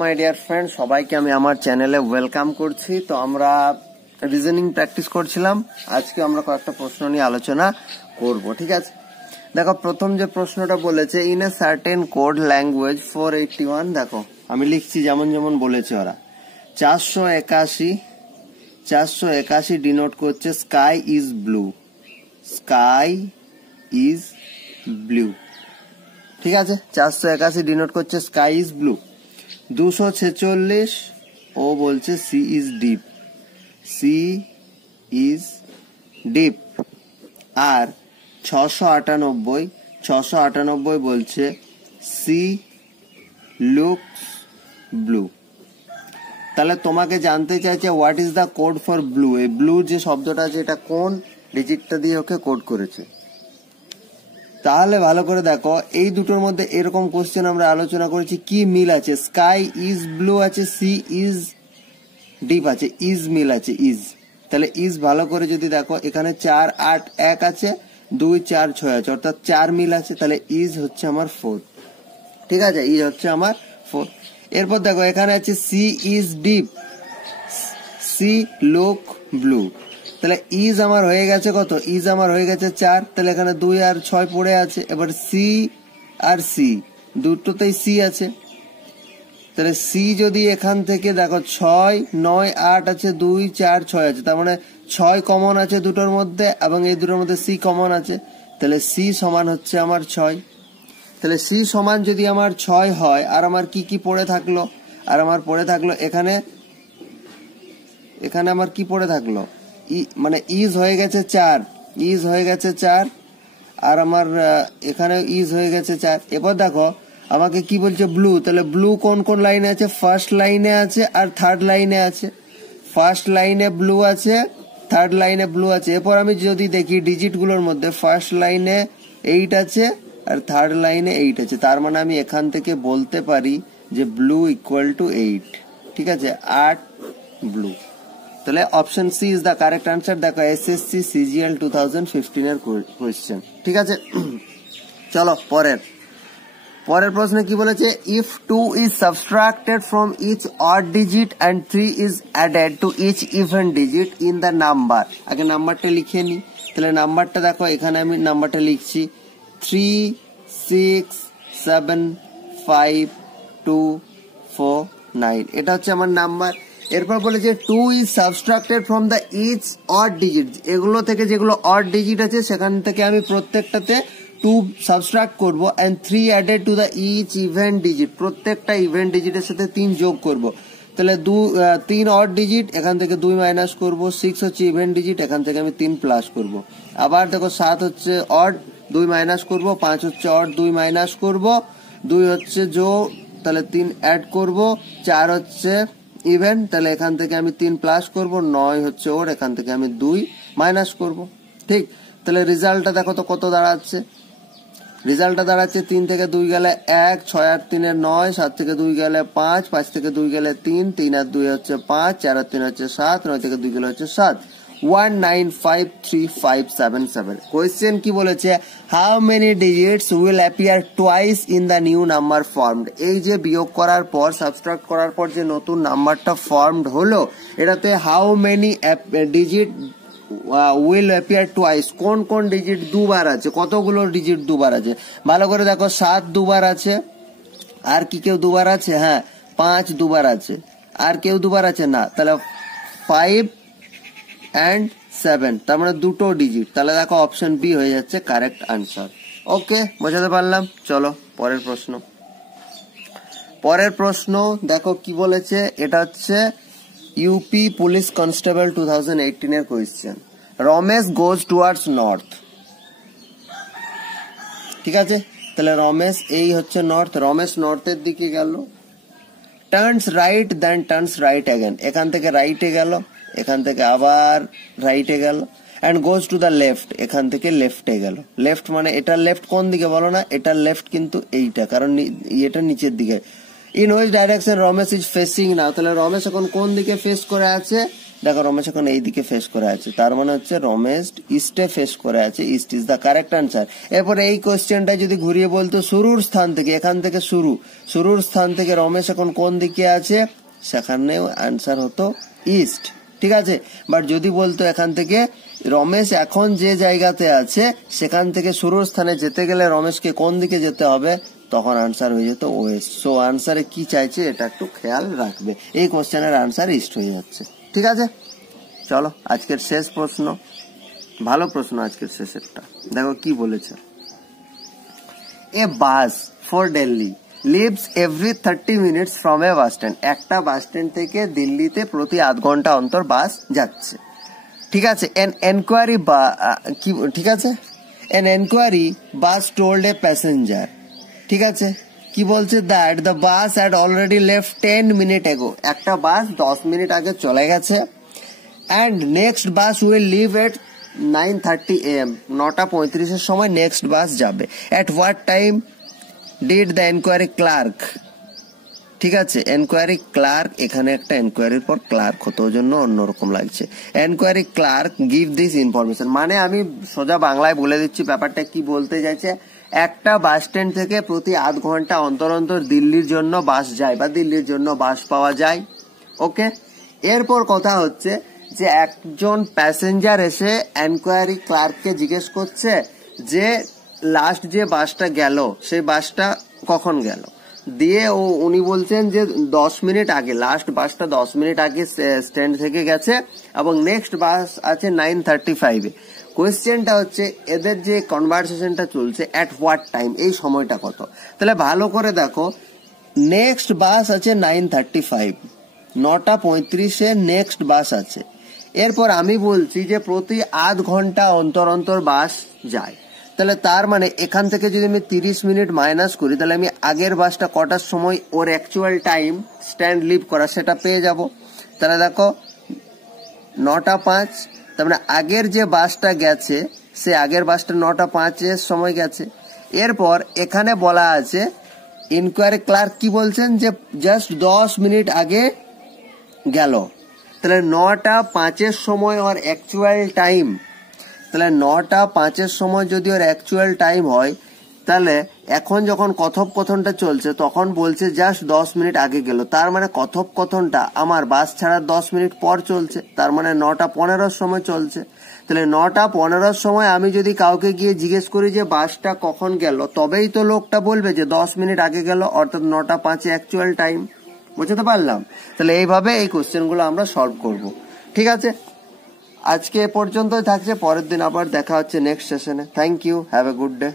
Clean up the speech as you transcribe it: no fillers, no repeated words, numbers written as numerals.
My dear friend, সবাইকে আমি আমার চ্যানেলে ওয়েলকাম করছি। তো আমরা রিজনিং প্র্যাকটিস করছিলাম। আজকে আমরা কয়েকটা প্রশ্ন নিয়ে আলোচনা করব, ঠিক আছে? দেখো, প্রথম যে প্রশ্নটা বলেছে, in a certain code language 481, দেখো আমি লিখছি যেমন যেমন বলেছে ওরা। 481 ডিনোট করছে sky is blue, sky is blue, ঠিক আছে? 481 ডিনোট করছে স্কাই ইজ ব্লু। 246 ও বলছে sea is deep, sea is deep. আর 698 বলছে সি লুকস ব্লু। তাহলে তোমাকে জানতে চাইছে what is the code for blue. এই ব্লু যে শব্দটা আছে এটা কোন ডিজিটটা দিয়ে ওকে কোড করেছে। তাহলে ভালো করে দেখো, এই দুটোর মধ্যে এরকম কোশ্চেন আমরা আলোচনা করেছি, কি মিল আছে? স্কাই ইজ ব্লু আছে, সি ইজ ডিপ আছে, ইজ মিল আছে, ইজ। তাহলে ইজ ভালো করে যদি দেখো, এখানে 4 8 1 আছে, 2 4 6 আছে, অর্থাৎ 4 মিল আছে। তাহলে ইজ হচ্ছে আমার 4, ঠিক আছে? ইজ হচ্ছে আমার 4। এরপর দেখো, এখানে আছে sea is deep, sea look blue. তাহলে ইজ আমার হয়ে গেছে কত? ইজ আমার হয়ে গেছে 4। তাহলে এখানে 2 আর 6 পড়ে আছে। এবার সি আর সি দুটোতেই সি আছে। তাহলে সি যদি এখান থেকে দেখো 6 9 8 আছে, 2 4 6 আছে, তার মানে 6 কমন আছে দুটোর মধ্যে, এবং এই দুটোর মধ্যে সি কমন আছে। তাহলে সি সমান হচ্ছে আমার 6। তাহলে সি সমান যদি আমার 6 হয়, আর আমার কি কি পড়ে থাকলো? আর আমার পড়ে থাকলো এখানে আমার কি পড়ে থাকলো? মানে ইজ হয়ে গেছে 4, ইজ হয়ে গেছে 4, আর আমার এখানে ইজ হয়ে গেছে 4। এবার দেখো আমাকে কি বলছে? ব্লু। তাহলে ব্লু কোন কোন লাইনে আছে? ফার্স্ট লাইনে আছে আর থার্ড লাইনে আছে। ফার্স্ট লাইনে ব্লু আছে, থার্ড লাইনে ব্লু আছে। এরপর আমি যদি দেখি ডিজিট গুলোর মধ্যে, ফার্স্ট লাইনে 8 আছে আর থার্ড লাইনে 8 আছে। তার মানে আমি এখান থেকে বলতে পারি যে ব্লু ইকুয়াল টু 8, ঠিক আছে? 8 ব্লু। তাহলে option C is the correct answer. দেখো, এসএসসি সিজিএল 2015 এর কোয়েশ্চেন, ঠিক আছে? চলো পরের প্রশ্নে কি বলেছে? If 2 is subtracted from each odd digit and 3 is added to each even digit in the number. আগে নাম্বারটা লিখে নি। তাহলে নাম্বারটা দেখো, এখানে আমি নাম্বারটা লিখছি 3 6 7 5 2 4 9। এটা হচ্ছে আমার নাম্বার। এরপর বলেছে 2 is subtracted from the each odd digit. এগুলো থেকে যেগুলো অড ডিজিট আছে সেখান থেকে আমি প্রত্যেকটাতে 2 সাবট্রাক্ট করব, and 3 added to the each event digit. প্রত্যেকটা ইভেন্ট ডিজিটের সাথে 3 যোগ করব। তাহলে 3 অড ডিজিট, এখান থেকে 2 মাইনাস করব। 6 হচ্ছে ইভেন্ট ডিজিট, এখান থেকে আমি 3 প্লাস করব। আবার দেখো 7 হচ্ছে অড, 2 মাইনাস করব। 5 হচ্ছে অড, 2 মাইনাস করব। 2 হচ্ছে যোগ, তাহলে 3 অ্যাড করব। 4 হচ্ছে ইভেন্ট, তাহলে এখান থেকে আমি 3 প্লাস করব। 9 হচ্ছে ওর, এখান থেকে আমি 2 মাইনাস করব, ঠিক? তাহলে রেজাল্টটা দেখো তো কত দাঁড়াচ্ছে। রেজাল্টটা দাঁড়াচ্ছে 3 থেকে 2 গেলে 1, 6 আর 3 9, 7 থেকে 2 গেলে 5, 5 থেকে 2 গেলে 3, 3 আর 2 হচ্ছে 5, 4 আর 3 হচ্ছে 7, 9 থেকে 2 গেলে হচ্ছে 7। 195357। কোয়েশ্চেন কি বলেছে? How many digits will appear twice in the new number formed. এই যে বিয়োগ করার পর, সাবট্রাক্ট করার পর যে নতুন নাম্বারটা ফর্মড হলো, এটাতে how many digit will appear twice, কোন কোন ডিজিট দুবার আছে, কতগুলো ডিজিট দুবার আছে? ভালো করে দেখো, 7 দুবার আছে। আর কি কেউ দুবার আছে? হ্যাঁ, 5 দুবার আছে। আর কেউ দুবার আছে না। তাহলে 5 and 7, তার মানে দুটো ডিজিট। তাহলে দেখো অপশন বি হয়ে যাচ্ছে কারেক্ট আনসার। ওকে, বোঝাতে পারলাম? চলো পরের প্রশ্ন দেখো কি বলেছে। এটা হচ্ছে ইউপি পুলিশ কনস্টেবল 2018 এর কোয়েশ্চেন। রমেশ গোজ টুয়ার্ডস নর্থ, ঠিক আছে? তাহলে রমেশ, এই হচ্ছে নর্থ, রমেশ নর্থের দিকে গেল। টার্নস রাইট, দেন টার্নস রাইট অ্যাগেন। এখান থেকে রাইটে গেল, এখান থেকে আবার রাইটে গেল, and goes to the left, এখান থেকে লেফটে গেল। লেফট মানে এটার লেফট কোন দিকে বলো না? এটার লেফট কিন্তু এইটা, কারণ এটা নিচের দিকে। In which direction Ramesh is facing now. তাহলে রমেশ এখন কোন দিকে ফেস করে আছে? দেখো রমেশ এখন এইদিকে ফেস করে আছে, তার মানে হচ্ছে রমেশ ইস্টে ফেস করে আছে, east is the correct answer. এরপরে এই কোশ্চেনটা যদি ঘুরিয়ে বলতো শুরুর স্থান থেকে, এখান থেকে শুরুর স্থান থেকে রমেশ এখন কোন দিকে আছে, সেখানেও আনসার হতো ইস্ট, ঠিক আছে। বাট যদি বলতো এখান থেকে রমেশ এখন যে জায়গাতে আছে সেখান থেকে শুরুর স্থানে যেতে গেলে রমেশকে কোন দিকে যেতে হবে, তখন আনসার হয়ে যেত ওয়েস্ট। সো আনসারে কি চাইছে এটা একটু খেয়াল রাখবে, এই কোশ্চেনের আনসার ইস্ট হয়ে যাচ্ছে, ঠিক আছে। চলো আজকের শেষ প্রশ্ন, ভালো প্রশ্ন আজকের শেষেরটা, দেখো কি বলেছে। A bus for Delhi leaves every 30 minutes from a bus stand, একটা বাস স্ট্যান্ড থেকে দিল্লিতে প্রতি আধ ঘন্টা অন্তর বাস যাচ্ছে, ঠিক আছে। এন এনকোয়ারি কি, ঠিক আছে, an enquiry bus told a passenger, ঠিক আছে, কি বলছে, that the bus had already left 10 minute ago, একটা বাস 10 মিনিট আগে চলে গেছে। And next bus will leave at 9:30 AM, 9:35 সময় নেক্সট বাস যাবে। At what time did the enquiry clerk, ঠিক আছে, এনকোয়ারি ক্লার্ক, এখানে একটা এনকোয়ারির পর ক্লার্ক হতো, ওই জন্য অন্যরকম লাগছে। Enquiry clerk give this information, মানে আমি সোজা বাংলায় বলে দিচ্ছি ব্যাপারটা কি বলতে চাইছে। একটা বাস স্ট্যান্ড থেকে প্রতি আধ ঘন্টা অন্তর অন্তর দিল্লির জন্য বাস যায় বা দিল্লির জন্য বাস পাওয়া যায়, ওকে। এরপর কথা হচ্ছে যে একজন প্যাসেঞ্জার এসে এনকোয়ারি ক্লার্ককে জিজ্ঞেস করছে যে লাস্ট যে বাসটা গেল সেই বাসটা কখন গেল, দিয়ে উনি বলছেন যে 10 মিনিট আগে, লাস্ট বাসটা 10 মিনিট আগে স্ট্যান্ড থেকে গেছে এবং নেক্সট বাস আছে 9:35 এ। কোয়েশ্চেনটা হচ্ছে এদের যে কনভারসেশনটা চলছে এট হোয়াট টাইম, এই সময়টা কত। তাহলে ভালো করে দেখো, নেক্সট বাস আছে 9:35, 9:35 নেক্সট বাস আছে। এরপর আমি বলছি যে প্রতি আধ ঘন্টা অন্তর অন্তর বাস যায়, তাহলে তার মানে এখান থেকে যদি আমি 30 মিনিট মাইনাস করি, তাহলে আমি আগের বাসটা কটার সময় ওর অ্যাকচুয়াল টাইম স্ট্যান্ড লিভ করা সেটা পেয়ে যাব। তাহলে দেখো 9:05, তার মানে আগের যে বাসটা গেছে সে আগের বাসটা 9:05 সময় গেছে। এরপর এখানে বলা আছে ইনকোয়ারি ক্লার্ক কি বলছেন যে জাস্ট 10 মিনিট আগে গেল, তাহলে 9:05 সময় ওর অ্যাকচুয়াল টাইম, তাহলে 9:05 সময় যদি ওর অ্যাকচুয়াল টাইম হয়, তাহলে এখন যখন কথোপকথনটা চলছে তখন বলছে জাস্ট 10 মিনিট আগে গেল, তার মানে কথোপকথনটা আমার বাস ছাড়ার 10 মিনিট পর চলছে, তার মানে 9:15 সময় চলছে। তাহলে 9:15 সময় আমি যদি কাউকে গিয়ে জিজ্ঞেস করি যে বাসটা কখন গেল, তবেই তো লোকটা বলবে যে 10 মিনিট আগে গেল, অর্থাৎ 9:05 অ্যাকচুয়াল টাইম। বুঝতে পারলাম? তাহলে এইভাবে এই কোশ্চেনগুলো আমরা সলভ করব, ঠিক আছে। আজকে এ পর্যন্তই থাকছে, পরের দিন আবার দেখা হচ্ছে নেক্সট সেশনে। Thank you, have a good day.